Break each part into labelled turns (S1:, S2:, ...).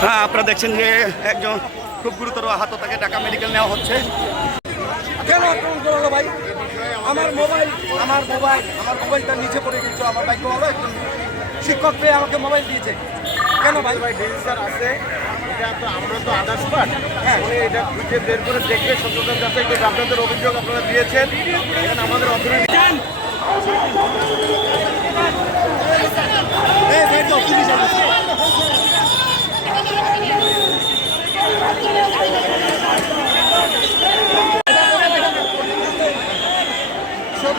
S1: দেখছেন যে একজন খুব গুরুতর আহত তাকে ঢাকা মেডিকেল নেওয়া হচ্ছে।
S2: কেন আক্রমণ করল ভাই? আমার মোবাইল আমার মোবাইল আমার মোবাইলটা নিচে পড়ে গেছিল আমার বাইক হলো একজন শিক্ষক পেয়ে আমাকে মোবাইল দিয়েছে। কেন ভাই?
S3: ভাই স্যার আছে। এটা তো আমরা তো আদার্স পার্ট হ্যাঁ। এটা খুঁজে বের করে সত্যতা যাচাই করবে আপনাদের অভিযোগ আপনারা দিয়েছেন। আমাদের অথরিটি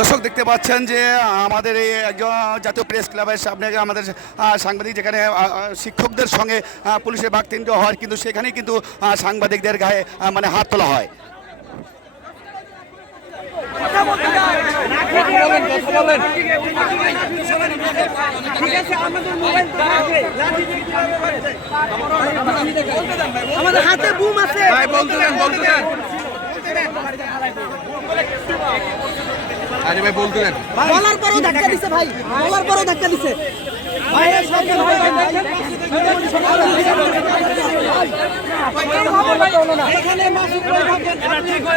S1: দর্শক দেখতে পাচ্ছেন যে আমাদের এই একজন জাতীয় প্রেস ক্লাবের সামনে আমাদের সাংবাদিক যেখানে শিক্ষকদের সঙ্গে পুলিশের বাকতিন্ড হয় কিন্তু সেখানেই কিন্তু সাংবাদিকদের গায়ে মানে হাত তোলা হয়।
S2: আমাদের হাতে বুম আছে।
S3: বলতে দেন বলতে দেন। আরে ভাই বলতে দেন
S2: বলার পরও ধাক্কা দিছে ভাই বলার পরও ধাক্কা দিছে।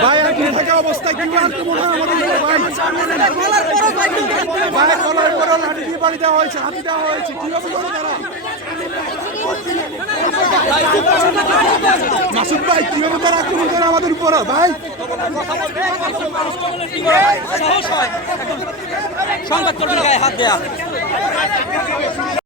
S2: ভাই
S3: আপনি থাকা অবস্থায় কি আর মনে হয় আমাদের ভাই।
S2: বলার পরও ভাই
S3: ভাই কলার পর লাঠি দিয়ে বাড়ি দেওয়া হয়েছে হাতি দেওয়া হয়েছে। কীভাবে করে তারা? মাসুদ ভাই কীভাবে তারা আক্রমণ করে আমাদের উপর ভাই।
S2: সংবাদ কর্মীর হাত দেয়া।